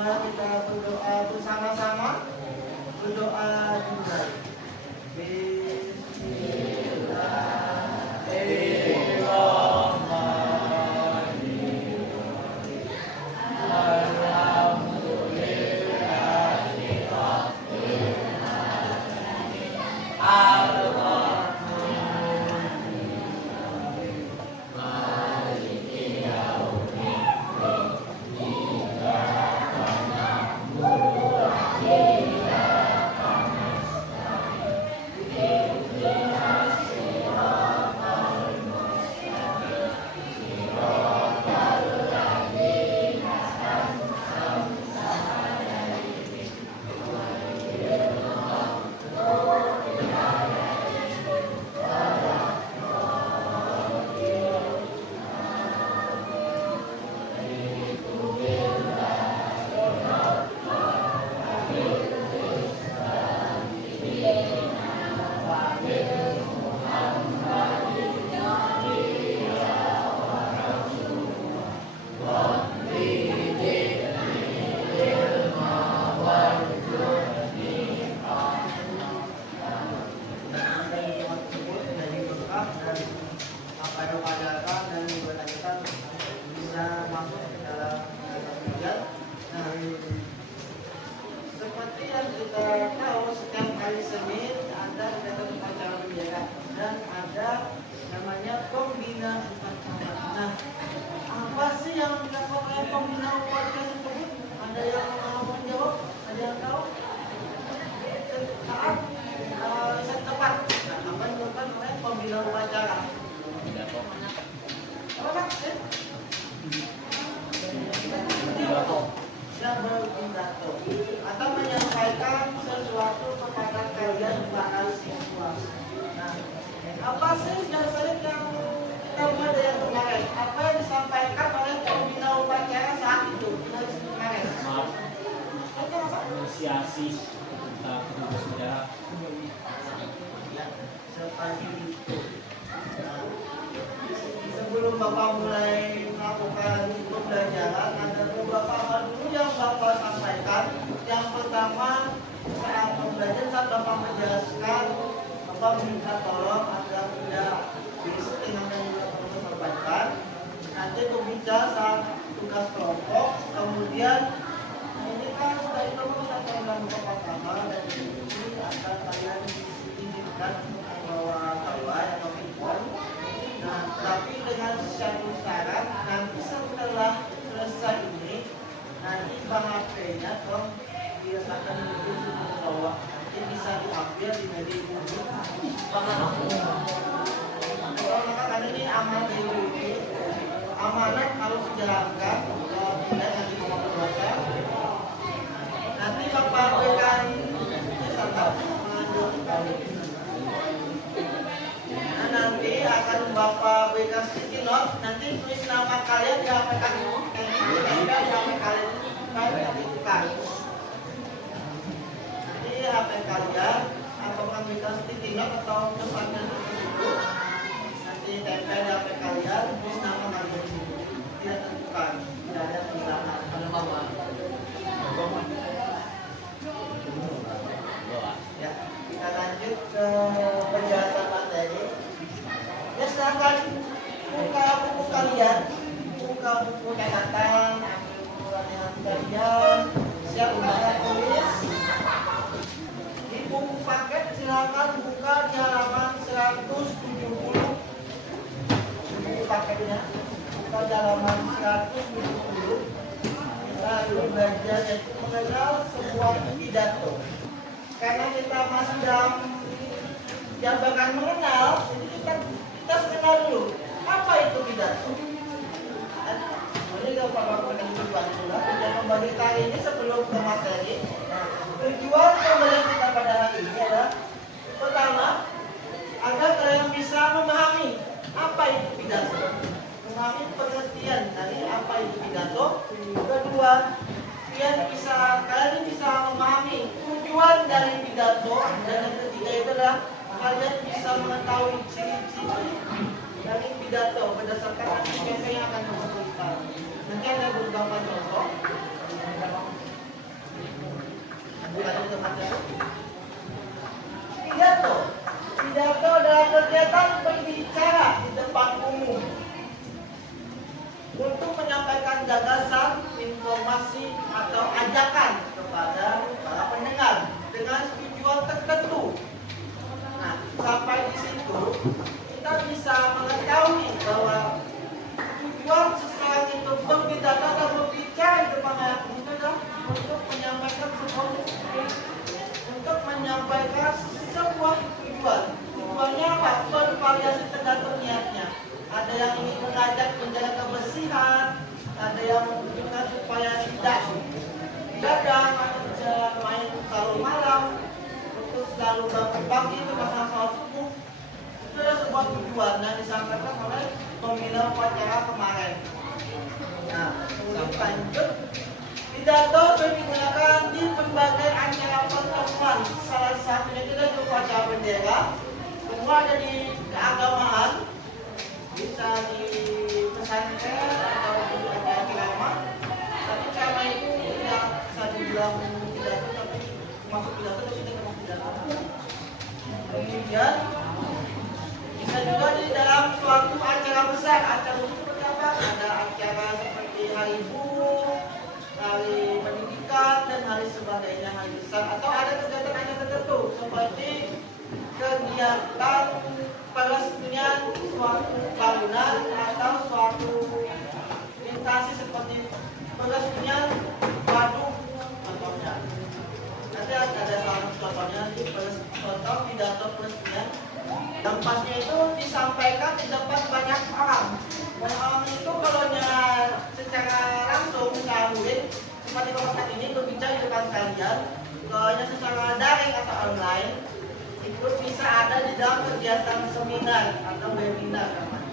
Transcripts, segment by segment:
Mari kita berdoa bersama-sama. Berdoa dimulai. Atau menyampaikan sesuatu kepada kalian para siswa. Nah, apa sih dasarnya yang kita mulai dari kemarin? Apa yang disampaikan oleh pembina upacara saat itu? Kemarin. Apresiasi tentang sejarah. Ya, seperti itu. Nah, sebelum Bapak mulai melakukan pembelajaran, ada beberapa hal dulu yang Bapak sampaikan. Yang pertama, saat pembelajaran, saat Bapak menjelaskan, Bapak minta tolong agar tidak disiplin yang Bapak sampaikan. Nanti berbicara saat tugas kelompok, kemudian ini kan dari teman atau dalam pertama dan ini akan kalian diizinkan membawa gawai atau handphone. Nah, tapi dengan satu syarat, nanti setelah selesai ini, nanti bang HP-nya dong diletakkan di bawah, nanti bisa diambil di media umum. Maka kan ini amanat dari amanat harus dijalankan. Tidak nanti mau berdosa. Nanti Bapak berikan nanti akan Bapak berikan sticky note. Nanti tulis nama kalian di HP kalian. Nanti HP kalian atau mengambilkan sticky note atau pesannya tersebut. Nanti tempel di HP kalian, tulis nama kalian di situ. Tidak tentukan, tidak ada penghilangan pada Bapak. Ya, kita lanjut ke penjelasan materi. Ya, silakan buka buku kalian, buka buku catatan, buku latihan kalian, siap untuk tulis. Di buku paket silakan buka di halaman 170. Buku paketnya buka di halaman 170. Kita akan belajar yaitu mengenal sebuah pidato. Karena kita masih jam bahkan mengenal, jadi kita kenal dulu apa itu pidato. Ini kalau Bapak dengan tujuan pula tujuan pembelajaran kali ini sebelum ke materi. Tujuan pembelajaran kita pada hari ini adalah pertama agar kalian bisa memahami apa itu pidato, memahami pengertian dari apa itu pidato. Kedua, kalian bisa memahami tujuan dari pidato, dan yang ketiga itu adalah kalian bisa mengetahui ciri-ciri dari pidato berdasarkan aktivitas yang akan kita berikan. Nanti ada beberapa contoh. kegiatan berbicara di depan umum untuk menyampaikan gagasan, informasi atau ajakan kepada para pendengar dengan tujuan tertentu. Nah, sampai di situ kita bisa mengetahui bahwa tujuan seseorang itu berbicara dan berbicara di depan banyak umum itu adalah untuk menyampaikan sebuah tujuan. Tujuannya apa? Bervariasi tergantung niatnya. Ada yang ingin mengajak menjaga kebersihan, ada yang menunjukkan supaya tidak begadang atau bisa main terlalu malam, untuk selalu bangun pagi itu masalah sholat subuh. Itu adalah sebuah tujuan yang disampaikan oleh pembina upacara kemarin. Nah, kemudian lanjut, pidato sering digunakan di berbagai acara pertemuan. Salah satunya itu adalah upacara bendera. Semua ada di keagamaan, bisa di pesantren atau di acara ceramah. Tapi ceramah itu tidak bisa dibilang pidato, tapi masuk pidato tapi tidak masuk pidato. Kemudian bisa juga di dalam suatu acara besar. Acara itu seperti apa? Ada acara seperti hari ibu, hari pendidikan, dan hari sebagainya, hari besar. Atau ada kegiatan tertentu seperti kegiatan peresmian suatu bangunan atau suatu instansi seperti peresmian waduk contohnya. Nanti ada salah contohnya di contoh pidato peresmian. Yang pastinya itu disampaikan di depan banyak orang. Banyak orang itu kalau secara langsung secara murid seperti bapak saat ini berbicara di depan kalian, kalau secara daring atau online itu bisa ada di dalam kegiatan seminar atau webinar namanya.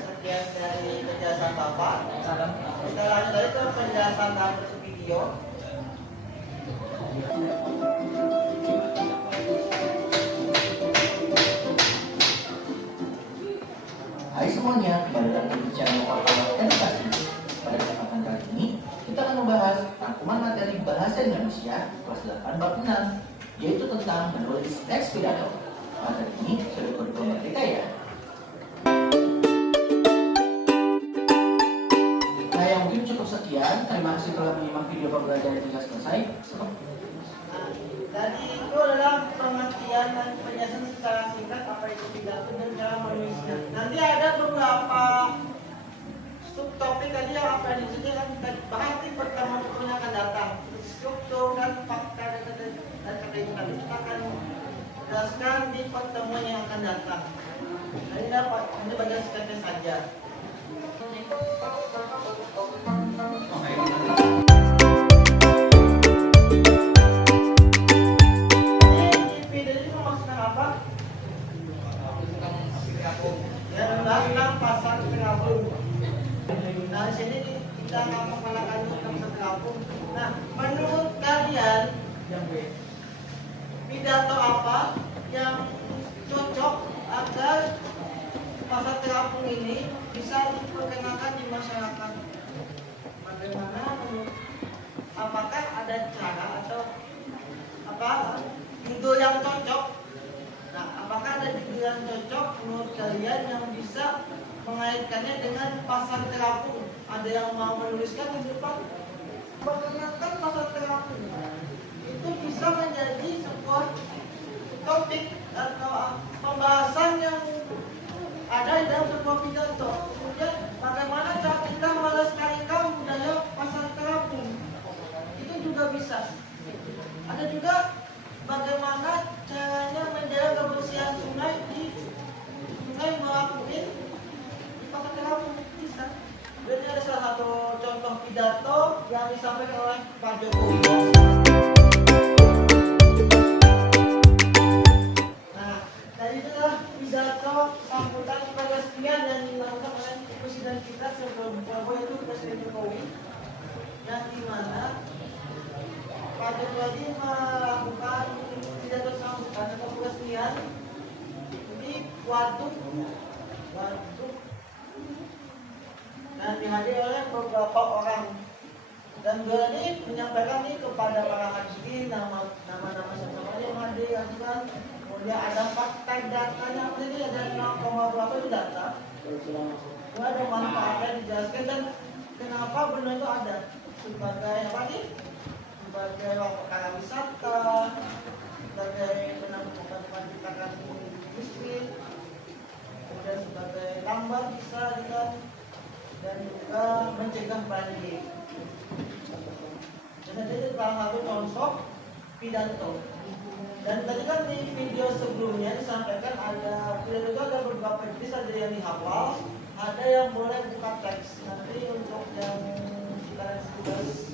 Sekian dari penjelasan Bapak. Kita lanjut lagi ke penjelasan dalam bentuk video. Hai semuanya, kembali lagi di channel Wartawan Edukasi. Pada kesempatan kali ini, kita akan membahas rangkuman materi Bahasa Indonesia kelas 8 bab 6, yaitu tentang menulis teks pidato. Materi ini sudah kurikulum merdeka ya. Nah, yang mungkin cukup sekian. Terima kasih telah menyimak video pembelajaran hingga selesai. Tadi itu adalah pengertian dan penjelasan secara singkat apa itu pidato dan cara menulisnya. Nanti ada beberapa subtopik tadi yang apa yang disebutkan kita bahas di pertemuan yang akan datang. Struktur dan fakta dan kata itu tadi kita akan jelaskan di pertemuan yang akan datang. Jadi dapat ini bagian singkatnya saja. Nah, di sini kita akan menggunakan konsep kampung. Nah, menurut kalian, pidato apa yang cocok agar pasar terapung ini bisa diperkenalkan di masyarakat? Bagaimana menurut? Apakah ada cara atau apa judul yang cocok? Nah, apakah ada judul yang cocok menurut kalian yang bisa mengaitkannya dengan pasar terapung? Ada yang mau menuliskan di depan? Perkenalkan pasar terapung itu bisa menjadi sebuah topik atau pembahasan yang ada di dalam sebuah pidato. Kemudian bagaimana cara kita melestarikan budaya pasar terapung? Itu juga bisa. Ada juga bagaimana caranya menjaga kebersihan sungai di Sungai Merapi di pasar terapung, bisa. Ini ada salah satu contoh pidato yang disampaikan oleh Pak Jokowi. Nah, tadi itulah pidato sambutan peresmian yang dilakukan oleh Presiden kita sebelum Prabowo, itu Presiden Jokowi, yang dimana Pak Jokowi melakukan pidato sambutan atau peresmian di waduk dan dihadiri oleh beberapa orang. Dan gue ini menyampaikan nih kepada para hadirin nama-nama siapa yang hadir kan. Kemudian ada fakta datanya, ini ada 0, berapa itu data. Gue ada manfaatnya dijelaskan dan kenapa benar itu ada sebagai apa nih? Sebagai perkara wisata, sebagai benar-benar dikatakan miskin, kemudian sebagai lambat bisa juga, dan juga mencegah banjir. Jadi salah satu contoh pidato. Dan tadi kan di video sebelumnya disampaikan ada pidato itu ada beberapa jenis, ada yang dihafal, ada yang boleh buka teks. Nanti untuk yang kita tugas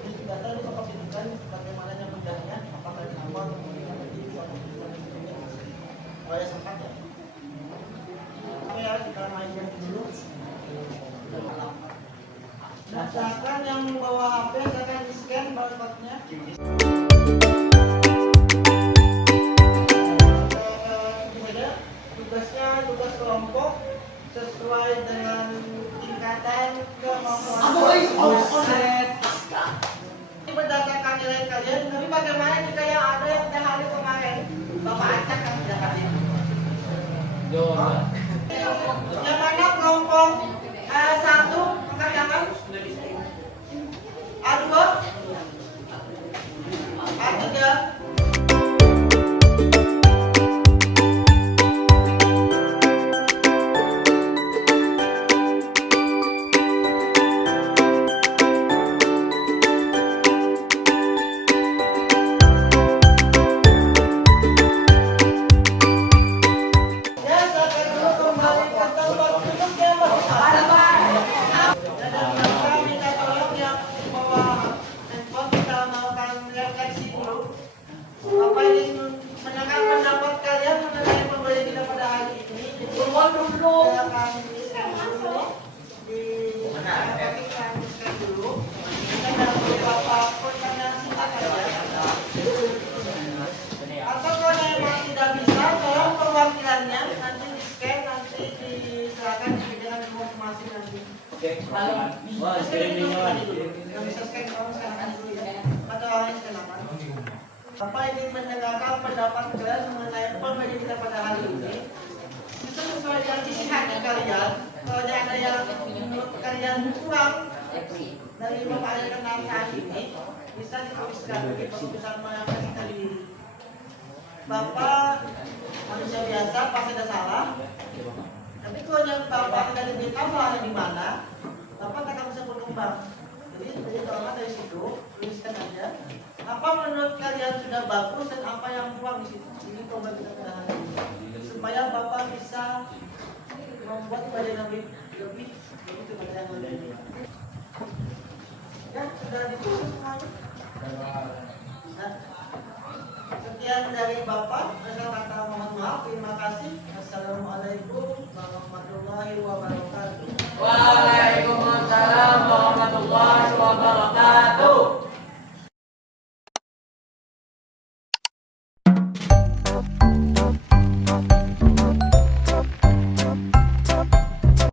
pidato itu bakal tunjukkan bagaimana yang mudahnya, apakah dihafal atau tidak. Supaya sempat ya. Oke ya, kita main game dulu. Nah, silakan yang membawa HP, silakan di-scan barcode-nya. Tugasnya tugas kelompok sesuai dengan tingkatan kemampuan. Ini berdasarkan nilai kalian, tapi bagaimana jika yang ada yang pada hari kemarin Bapak acak kan tidak hadir? Yang mana kelompok 1 angkat tangan? A2? A3? Apa yang mendengar pendapat kalian mengenai pemberian kita pada hari ini? Silakan di dulu. Kita ada beberapa pertanyaan singkat saja. Atau kalau memang tidak bisa, tolong perwakilannya nanti di-scan, nanti diserahkan dengan informasi nanti. Wah, screening-nya. Yang bisa scan, kamu scan dulu ya. Atau orang yang scan. Bapak ingin mendengarkan pendapat kalian mengenai pemberian kita pada hari ini. Bisa sesuai dengan isi hati kalian. Kalau ada yang menurut kalian kurang dari pemberian saat ini, bisa dituliskan. Bapak bisa menyampaikan diri. Bapak manusia biasa, pasti ada salah. Tapi kalau yang Bapak tidak diberitahu salahnya di mana, Bapak akan bisa berkembang. Jadi tolonglah dari situ, tuliskan aja. Apa menurut kalian sudah bagus dan apa yang kurang di situ? Ini coba kita pada hari ini. Supaya Bapak bisa membuat badan lebih begitu badan lebih. Ya, sudah ditulis semuanya. Nah, sekian dari Bapak. Saya kata mohon maaf. Terima kasih. Assalamualaikum warahmatullahi wabarakatuh.